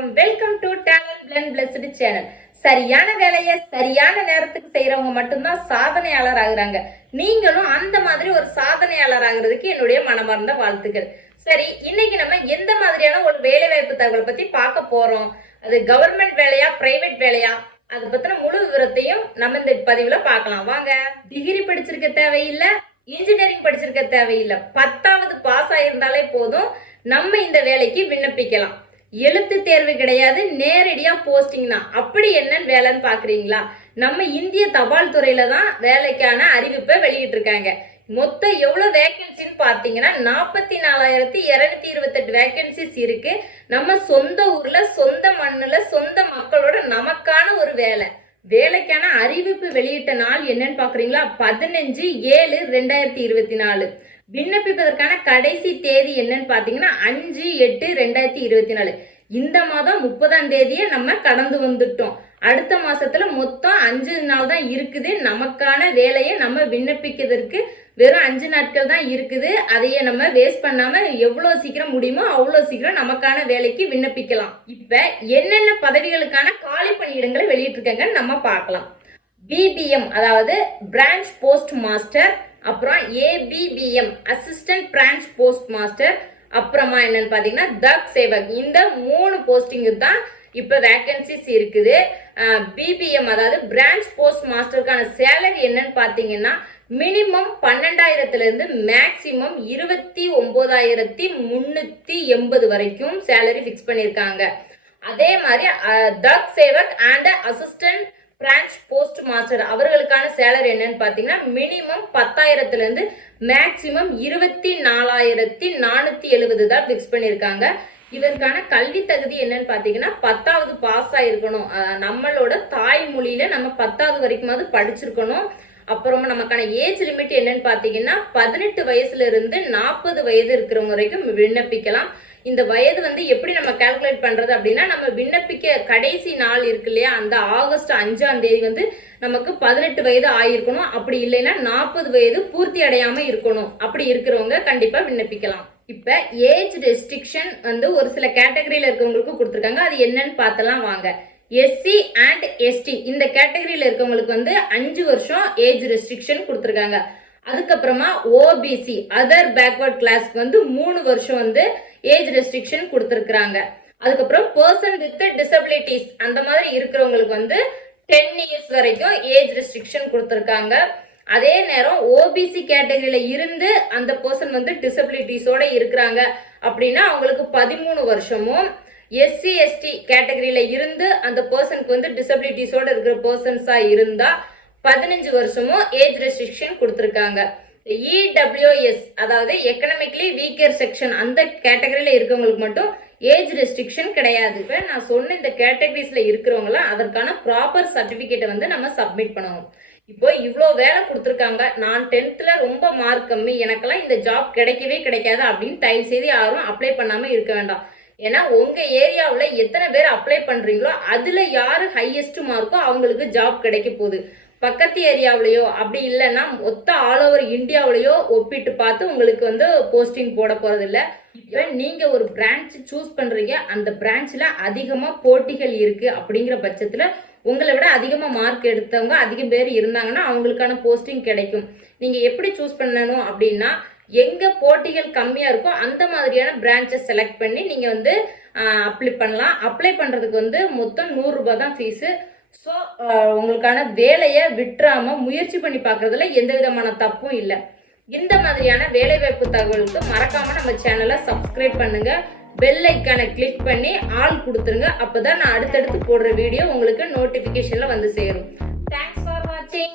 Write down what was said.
வணக்கம். Welcome to talent blend blessed channel. சரியான வேலையை சரியான நேரத்துக்கு செய்யறவங்க மட்டும்தான் சாதனையாளர் ஆகுறாங்க. நீங்களும் அந்த மாதிரி ஒரு சாதனையாளர் ஆகுறதுக்கு என்னுடைய மனமார்ந்த வாழ்த்துக்கள். சரி, இன்னைக்கு நம்ம எந்த மாதிரியான ஒரு வேலை வாய்ப்பு தகவலை பத்தி பார்க்க போறோம். அது கவர்மெண்ட் வேலையா பிரைவேட் வேலையா அதை பத்தின முழு விவரத்தையும் நம்ம இந்த பதிவுல பார்க்கலாம். வாங்க. டிகிரி படிச்சிருக்க தேவையில்லை, இன்ஜினியரிங் படிச்சிருக்க தேவையில்லை, 10வது பாஸ் ஆயிருந்தாலே போதும், நம்ம இந்த வேலைக்கு விண்ணப்பிக்கலாம். எழுத்து தேர்வு கிடையாது, நேரடியா போஸ்டிங் தான். அப்படி என்னன்னு வேலைன்னு பாக்குறீங்களா? நம்ம இந்திய தபால் துறையில தான் வேலைக்கான அறிவிப்பை வெளியிட்டு இருக்காங்க. மொத்தம் எவ்வளவு வேகன்சின்னு பாத்தீங்கன்னா 44,228 வேகன்சிஸ் இருக்கு. நம்ம சொந்த ஊர்ல சொந்த மண்ணுல சொந்த மக்களோட நமக்கான ஒரு வேலை. வேலைக்கான அறிவிப்பு வெளியிட்ட நாள் என்னன்னு பாக்குறீங்களா? 15/7/2024. விண்ணப்பிப்பதற்கான கடைசி தேதி என்னன்னு பாத்தீங்கன்னா 5/8/2024. இந்த மாதம் 30ஆம் தேதியை நம்ம கடந்து வந்துட்டோம். அடுத்த மாசத்துல மொத்தம் 5 நாள் தான் இருக்குது. நமக்கான வேலையை நம்ம விண்ணப்பிக்கிறதுக்கு வெறும் 5 நாட்கள் தான் இருக்குது. அதையே நம்ம வேஸ்ட் பண்ணாம எவ்வளவு சீக்கிரம் முடியுமோ அவ்வளவு சீக்கிரம் நமக்கான வேலைக்கு விண்ணப்பிக்கலாம். இப்ப என்னென்ன பதவிகளுக்கான காலி பணியிடங்களை வெளியிட்டிருக்காங்க நம்ம பார்க்கலாம். பிபிஎம் அதாவது பிரான்ச் போஸ்ட் மாஸ்டர், அப்புறம் ABPM assistant branch post master, அப்புறமா என்னன்னு பாத்தீங்கன்னா தக் சேவக். இந்த 3 போஸ்டிங் தான் இப்ப வேகன்சிஸ் இருக்குது. பிபிஎம் அதாவது பிரான்ச் போஸ்ட் மாஸ்டருக்கான சேலரி என்னன்னு பாத்தீங்கன்னா மினிமம் 12,000 இருந்து மேக்சிமம் 29,380 வரைக்கும் சேலரி பிக்ஸ் பண்ணிருக்காங்க. அதே மாதிரி Dak Sevak and assistant branch post master அவர்களுக்கான சேலரி என்னன்னு பாத்தீங்கன்னா மினிமம் 10,000 இருந்து மேக்சிமம் 24,470 தான் பிக்ஸ் பண்ணிருக்காங்க. இதற்கான கல்வி தகுதி என்னன்னு பாத்தீங்கன்னா 10வது பாஸ் ஆயிருக்கணும். நம்மளோட தாய்மொழியில நம்ம 10வது வரைக்குமாவது படிச்சிருக்கணும். அப்புறமா நமக்கான ஏஜ் லிமிட் என்னன்னு பாத்தீங்கன்னா 18 வயசுல இருந்து 40 வயது இருக்கிறவங்க வரைக்கும் விண்ணப்பிக்கலாம். இந்த வயது எப்படி நம்ம கால்குலேட் பண்றது அப்படின்னா, நம்ம விண்ணப்பிக்க கடைசி நாள் இருக்கு இல்லையா, அந்த ஆகஸ்ட் 5ஆம் தேதி நமக்கு 18 வயது ஆயிருக்கணும். அப்படி இல்லைன்னா 40 வயது பூர்த்தி அடையாம இருக்கணும். அப்படி இருக்கிறவங்க கண்டிப்பா விண்ணப்பிக்கலாம். இப்ப ஏஜ் ரெஸ்ட்ரிக்ஷன் ஒரு சில கேட்டகரியில இருக்கவங்களுக்கு கொடுத்துருக்காங்க. அது என்னன்னு பார்த்தலாம் வாங்க. எஸ்சி அண்ட் எஸ்டி இந்த கேட்டகரியில இருக்கவங்களுக்கு 5 வருஷம் ஏஜ் ரெஸ்ட்ரிக்ஷன் கொடுத்துருக்காங்க. அதுக்கப்புறமா ஓபிசி அதர் பேக்வர்ட் கிளாஸ்க்கு 3 வருஷம் ஏஜ் ரெஸ்ட்ரிக்ஷன் கொடுத்துருக்காங்க. அதுக்கப்புறம் பர்சன் வித் டிசபிலிட்டிஸ் அந்த மாதிரி இருக்கிறவங்களுக்கு 10 இயர்ஸ் வரைக்கும் ஏஜ் ரெஸ்ட்ரிக்ஷன் கொடுத்துருக்காங்க. அதே நேரம் ஓபிசி கேட்டகரியில இருந்து அந்த பர்சன் டிசபிலிட்டிஸோட இருக்கிறாங்க அப்படின்னா அவங்களுக்கு 13 வருஷமும், எஸ்சி எஸ்டி கேட்டகரியில இருந்து அந்த பர்சனுக்கு டிசபிலிட்டிஸோட இருக்கிற பர்சன்ஸா இருந்தா 15 வருஷமும் ஏஜ் ரெஸ்ட்ரிக்ஷன் கொடுத்துருக்காங்க. இடபிள்யூஎஸ் அதாவது எக்கனாமிக்கலி வீக்கர் செக்ஷன் அந்த கேட்டகரியில இருக்கவங்களுக்கு மட்டும் ஏஜ் ரெஸ்ட்ரிக்ஷன் கிடையாது. இப்ப நான் சொன்ன இந்த கேட்டகரிஸ்ல இருக்கிறவங்களாம் அதற்கான ப்ராப்பர் சர்டிபிகேட்டை நம்ம சப்மிட் பண்ணணும். இப்போ இவ்வளோ வேலை கொடுத்துருக்காங்க, நான் 10th ரொம்ப மார்க் கம்மி, எனக்கெல்லாம் இந்த ஜாப் கிடைக்கவே கிடைக்காது அப்படின்னு தயவு செய்து யாரும் அப்ளை பண்ணாம இருக்க வேண்டாம். ஏன்னா உங்க ஏரியாவில் எத்தனை பேர் அப்ளை பண்றீங்களோ அதுல யாரு ஹையஸ்ட் மார்க்கோ அவங்களுக்கு ஜாப் கிடைக்க போகுது. பக்கத்து ஏரியாவிலையோ அப்படி இல்லைன்னா மொத்த ஆல் ஓவர் இந்தியாவிலையோ ஒப்பிட்டு பார்த்து உங்களுக்கு போஸ்டிங் போட போறது இல்லை. இப்ப நீங்க ஒரு பிரான்ச் சூஸ் பண்றீங்க, அந்த பிரான்ச்ல அதிகமா போட்டிகள் இருக்கு அப்படிங்கிற பட்சத்துல உங்களை விட அதிகமா மார்க் எடுத்தவங்க அதிகம் பேர் இருந்தாங்கன்னா அவங்களுக்கான போஸ்டிங் கிடைக்கும். நீங்க எப்படி சூஸ் பண்ணணும் அப்படின்னா, எங்க போட்டிகள் கம்மியா இருக்கோ அந்த மாதிரியான பிரான்ச்சை செலக்ட் பண்ணி நீங்க அப்ளை பண்ணலாம். அப்ளை பண்றதுக்கு மொத்தம் 100 ரூபாய் தான் ஃபீஸு. ஸோ உங்களுக்கான வேலையை விட்டுறாம முயற்சி பண்ணி பார்க்கறதுல எந்த விதமான தப்பும் இல்லை. இந்த மாதிரியான வேலைவாய்ப்பு தகவலுக்கு மறக்காம நம்ம சேனலை சப்ஸ்கிரைப் பண்ணுங்க, பெல் ஐக்கானை கிளிக் பண்ணி ஆல் கொடுத்துருங்க. அப்பதான் நான் அடுத்தடுத்து போடுற வீடியோ உங்களுக்கு நோட்டிபிகேஷன்ல சேரும். தேங்க்ஸ் ஃபார் வாட்சிங்.